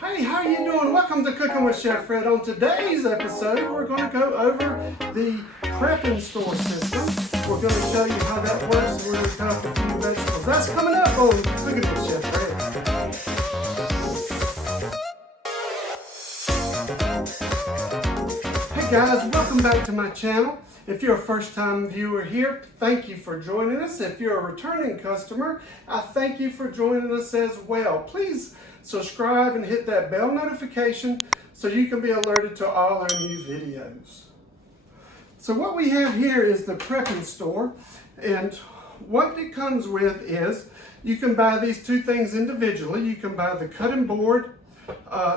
Hey, how you doing? Welcome to Cooking with Chef Fred. On today's episode, we're going to go over the prep and store system. We're going to show you how that works. We're going to cut up a few vegetables. That's coming up on Cooking with Chef Fred. Hey guys, welcome back to my channel. If you're a first-time viewer here, thank you for joining us. If you're a returning customer, I thank you for joining us as well. Please subscribe and hit that bell notification so you can be alerted to all our new videos. So what we have here is the prep and store, and what it comes with is you can buy these two things individually. You can buy the cutting board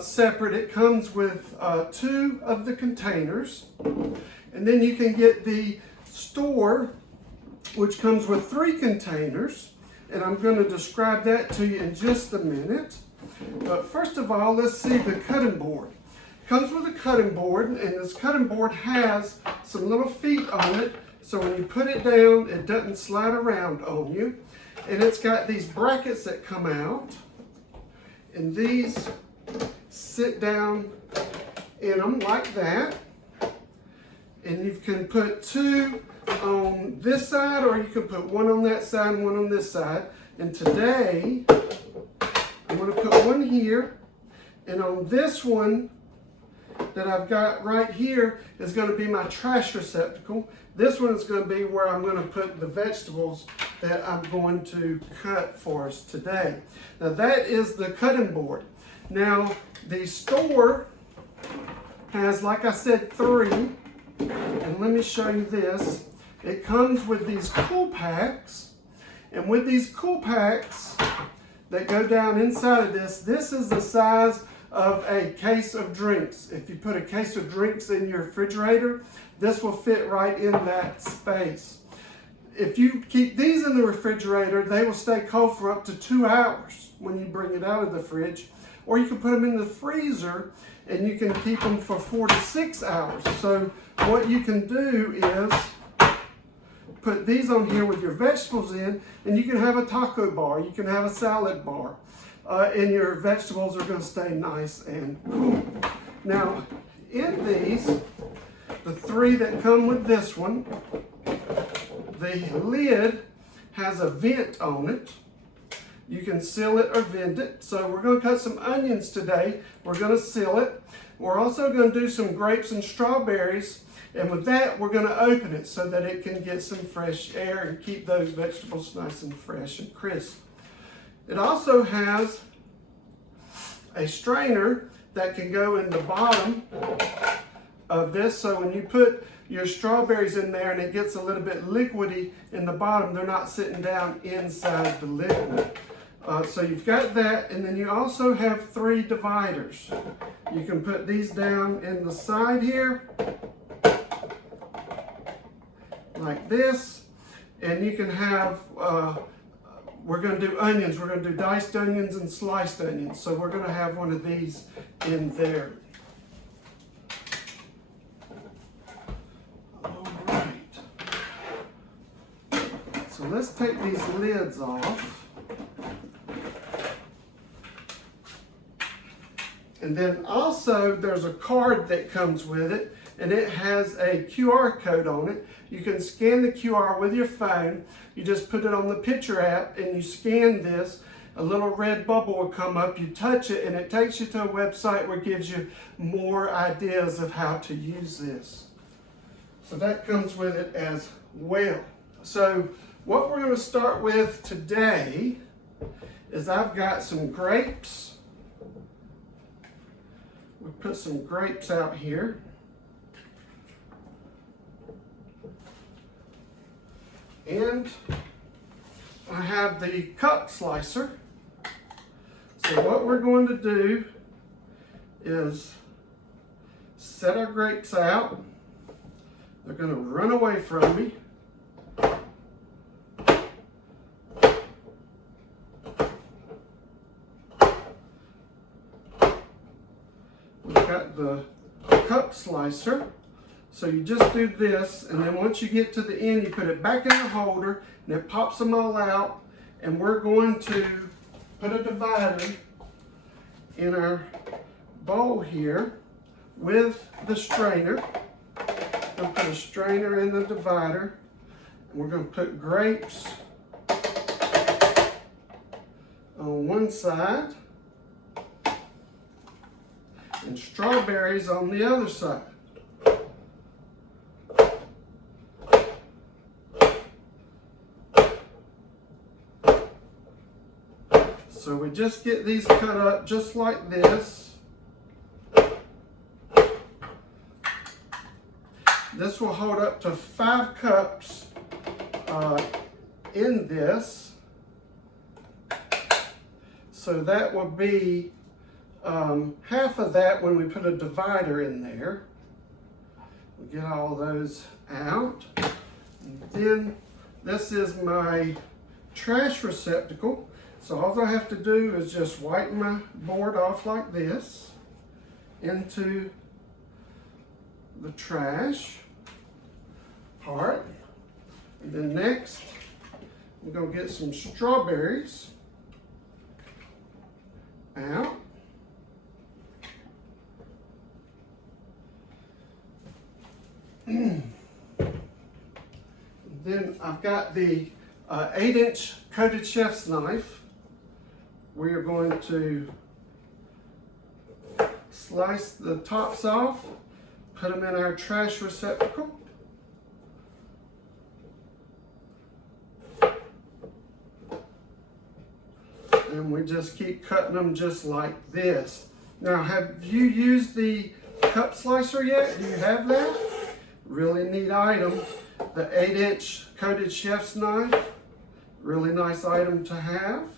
separate. It comes with two of the containers, and then you can get the store, which comes with 3 containers, and I'm going to describe that to you in just a minute. But first of all, let's see the cutting board. It comes with a cutting board, and this cutting board has some little feet on it, so when you put it down, it doesn't slide around on you. And it's got these brackets that come out, and these sit down in them like that. And you can put 2 on this side, or you can put 1 on that side and 1 on this side. And today, I'm going to put 1 here, and on this one that I've got right here is going to be my trash receptacle. This one is going to be where I'm going to put the vegetables that I'm going to cut for us today. Now that is the cutting board. Now the store has, like I said, 3. And let me show you this. It comes with these cool packs, and with these cool packs that go down inside of this is the size of a case of drinks. If you put a case of drinks in your refrigerator, this will fit right in that space. If you keep these in the refrigerator, they will stay cold for up to 2 hours when you bring it out of the fridge. Or you can put them in the freezer and you can keep them for 4 to 6 hours. So what you can do is put these on here with your vegetables in, and you can have a taco bar, you can have a salad bar, and your vegetables are going to stay nice and cool. Now, in these, the 3 that come with this one, the lid has a vent on it. You can seal it or vent it. So we're going to cut some onions today. We're going to seal it. We're also going to do some grapes and strawberries. And with that, we're going to open it so that it can get some fresh air and keep those vegetables nice and fresh and crisp. It also has a strainer that can go in the bottom of this. So when you put your strawberries in there and it gets a little bit liquidy in the bottom, they're not sitting down inside the liquid. So you've got that, and then you also have 3 dividers. You can put these down in the side here, like this, and you can have, we're going to do onions. We're going to do diced onions and sliced onions. So we're going to have one of these in there. All right. So let's take these lids off. And then also there's a card that comes with it, and it has a QR code on it. You can scan the QR with your phone. You just put it on the picture app and you scan this. A little red bubble will come up, you touch it, and it takes you to a website where it gives you more ideas of how to use this. So that comes with it as well. So what we're going to start with today is I've got some grapes. We'll put some grapes out here. And I have the cup slicer. So what we're going to do is set our grapes out. They're going to run away from me. We've got the cup slicer. So you just do this, and then once you get to the end, you put it back in the holder, and it pops them all out. And we're going to put a divider in our bowl here with the strainer. I'm going to put a strainer in the divider. And we're going to put grapes on one side and strawberries on the other side. So we just get these cut up just like this. This will hold up to 5 cups in this. So that will be half of that when we put a divider in there. We'll get all those out. And then this is my trash receptacle. So all I have to do is just wipe my board off like this into the trash part. And then next, I'm going to get some strawberries out. Then I've got the 8-inch coated chef's knife. We are going to slice the tops off, put them in our trash receptacle. And we just keep cutting them just like this. Now, have you used the cup slicer yet? Do you have that? Really neat item. The 8-inch coated chef's knife. Really nice item to have.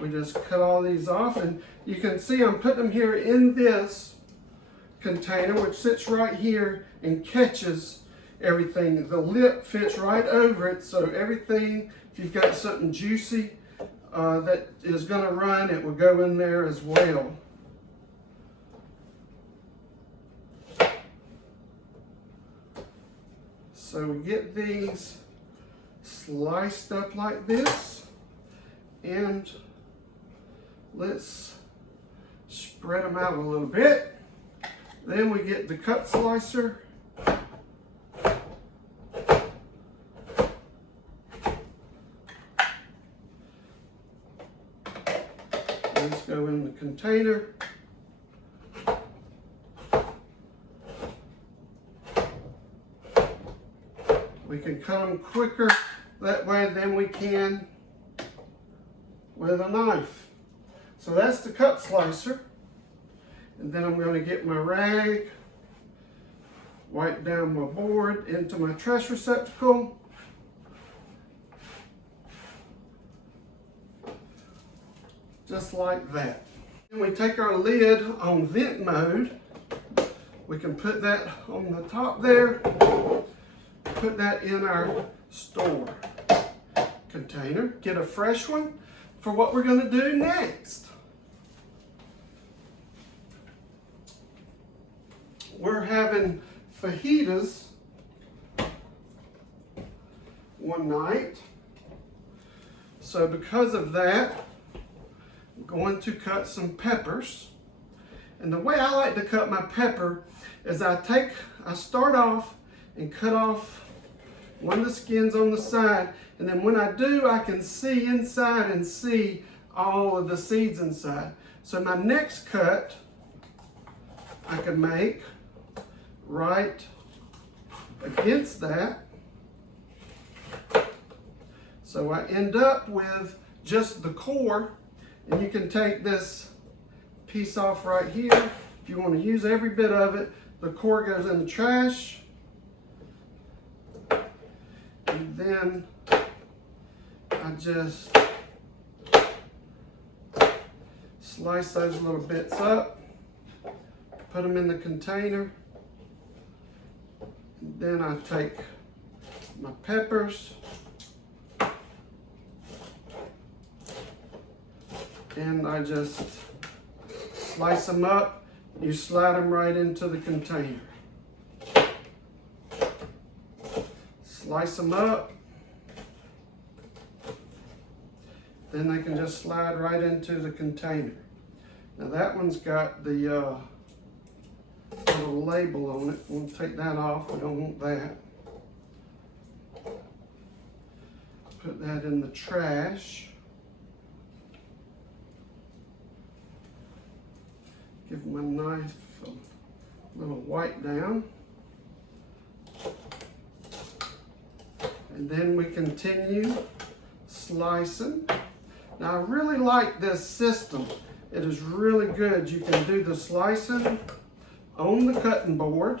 We just cut all these off, and you can see I'm putting them here in this container, which sits right here and catches everything. The lip fits right over it, so everything, if you've got something juicy that is going to run, it will go in there as well. So we get these sliced up like this, and let's spread them out a little bit. Then we get the cut slicer. Let's go in the container. We can cut them quicker that way than we can with a knife. So that's the cut slicer. And then I'm going to get my rag, wipe down my board into my trash receptacle. Just like that. Then we take our lid on vent mode. We can put that on the top there. Put that in our store container. Get a fresh one for what we're going to do next. We're having fajitas one night. So because of that, I'm going to cut some peppers. And the way I like to cut my pepper is I start off and cut off one of the skins on the side, and then when I do, I can see inside and see all of the seeds inside. So my next cut I can make right against that. So I end up with just the core, and you can take this piece off right here. If you want to use every bit of it, the core goes in the trash. And then I just slice those little bits up, put them in the container. And then I take my peppers and I just slice them up. You slide them right into the container. Slice them up. Then they can just slide right into the container. Now that one's got the little label on it. We'll take that off. We don't want that. Put that in the trash. Give my knife a little wipe down. And then we continue slicing. Now I really like this system. It is really good. You can do the slicing on the cutting board,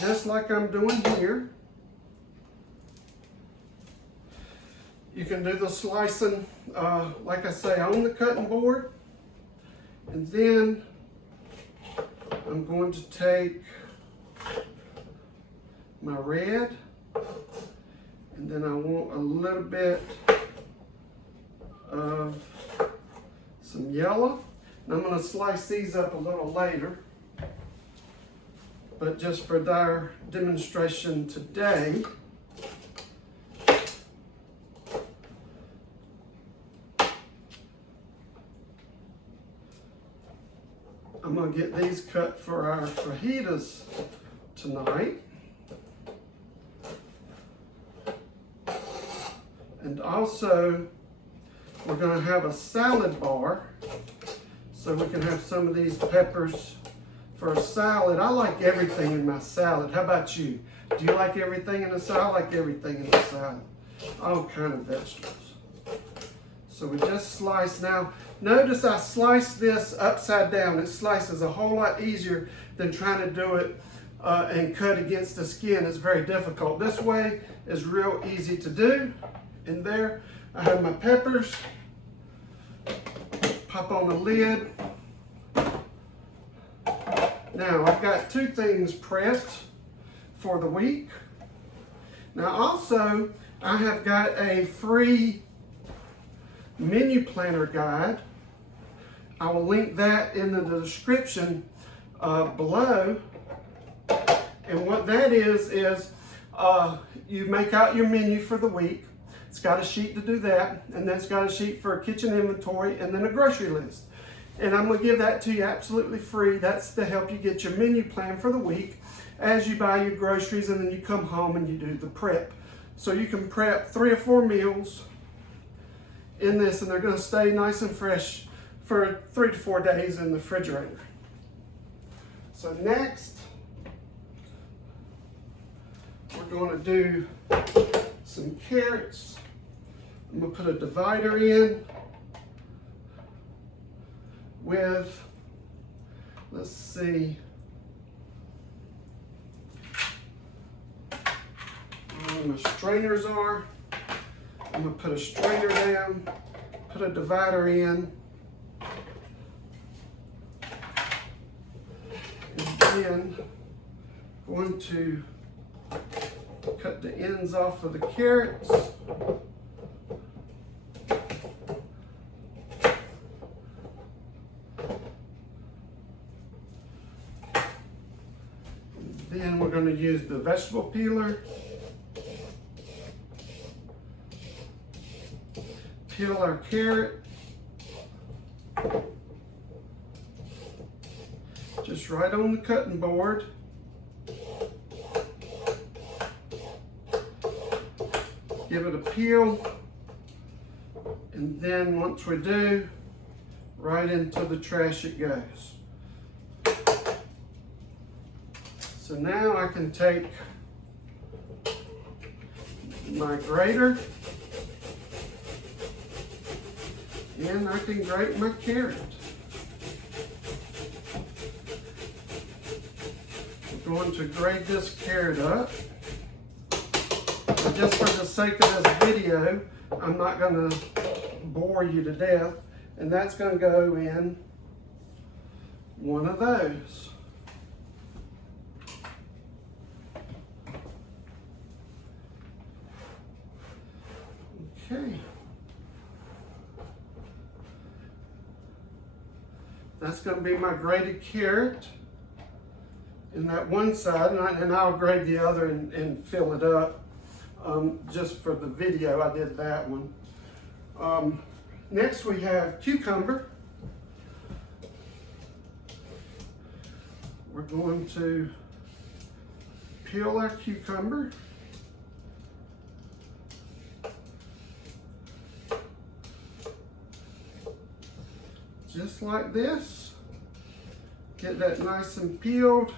just like I'm doing here. You can do the slicing, like I say, on the cutting board. And then I'm going to take my red, and then I want a little bit of some yellow. And I'm going to slice these up a little later. But just for our demonstration today, I'm going to get these cut for our fajitas tonight. And also, we're going to have a salad bar, so we can have some of these peppers for a salad. I like everything in my salad. How about you? Do you like everything in a salad? I like everything in a salad. All kind of vegetables. So we just slice. Now, notice I sliced this upside down. It slices a whole lot easier than trying to do it and cut against the skin. It's very difficult. This way is real easy to do. And there I have my peppers. Pop on the lid. Now I've got two things prepped for the week. Now also I have got a free menu planner guide. I will link that in the description below. And what that is you make out your menu for the week. It's got a sheet to do that, and then it's got a sheet for a kitchen inventory and then a grocery list. And I'm going to give that to you absolutely free. That's to help you get your menu plan for the week as you buy your groceries, and then you come home and you do the prep. So you can prep 3 or 4 meals in this, and they're going to stay nice and fresh for 3 to 4 days in the refrigerator. So next, we're going to do some carrots. I'm going to put a divider in with, let's see, where my strainers are. I'm going to put a strainer down, put a divider in, and then I'm going to cut the ends off of the carrots. Then we're going to use the vegetable peeler. Peel our carrot. Just right on the cutting board. Give it a peel. And then once we do, right into the trash it goes. So now I can take my grater and I can grate my carrot. I'm going to grate this carrot up. And just for the sake of this video, I'm not going to bore you to death. And that's going to go in one of those. Okay. That's going to be my grated carrot in that one side, and I'll grate the other and fill it up. Just for the video, I did that one. Next we have cucumber. we're going to peel our cucumber. Just like this. Get that nice and peeled.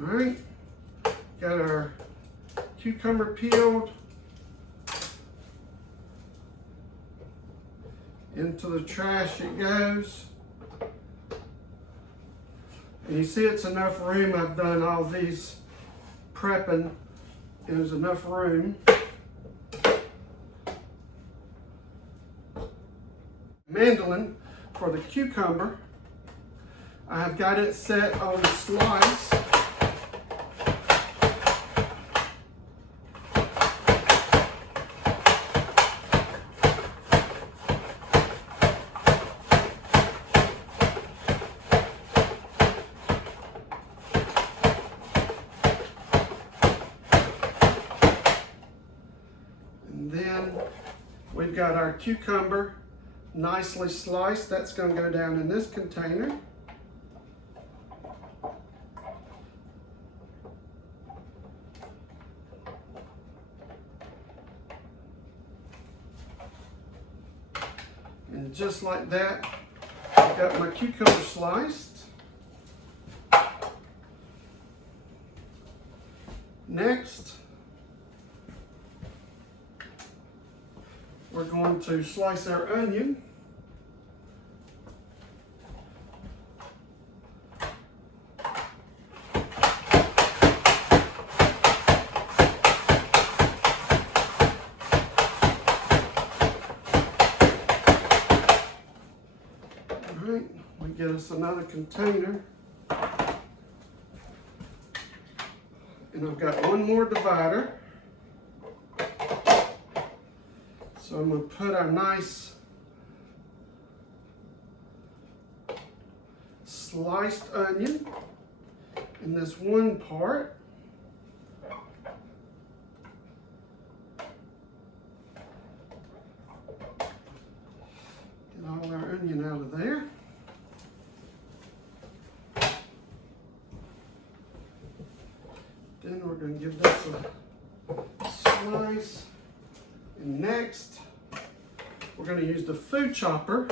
All right, got our cucumber peeled. Into the trash it goes. And you see it's enough room. I've done all these prepping. There's enough room. Mandolin for the cucumber. I have got it set on slice. And then we've got our cucumber nicely sliced. That's going to go down in this container. And just like that, I've got my cucumber sliced. Next, we're going to slice our onion. Alright, we get us another container. And I've got one more divider. So I'm going to put our nice sliced onion in this one part. Get all our onion out of there. Then we're going to give this a slice. And next, we're going to use the food chopper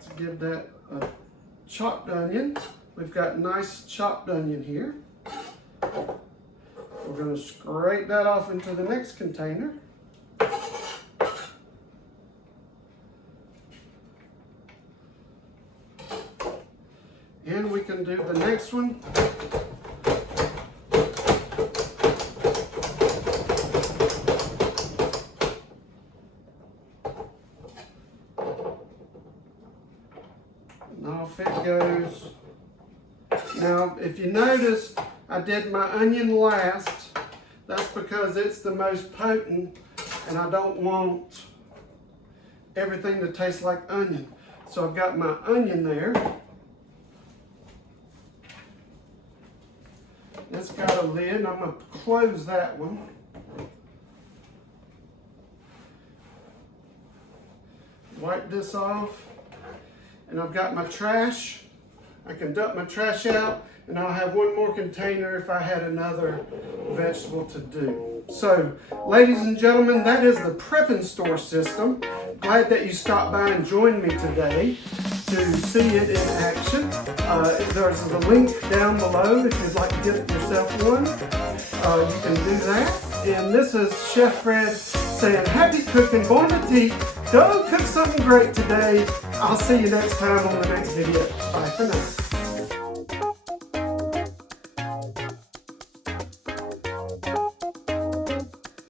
to give that a chopped onion. We've got nice chopped onion here. We're going to scrape that off into the next container. And we can do the next one. And off it goes. Now, if you noticed, I did my onion last. That's because it's the most potent, and I don't want everything to taste like onion. So I've got my onion there. It's got a lid, and I'm going to close that one. Wipe this off, and I've got my trash. I can dump my trash out, and I'll have one more container if I had another vegetable to do. So, ladies and gentlemen, that is the Prep and Store system. Glad that you stopped by and joined me today to see it in action. There's the link down below if you'd like to get yourself one. You can do that. And this is Chef Fred saying happy cooking, bon appetit. Go cook something great today. I'll see you next time on the next video. Bye for now.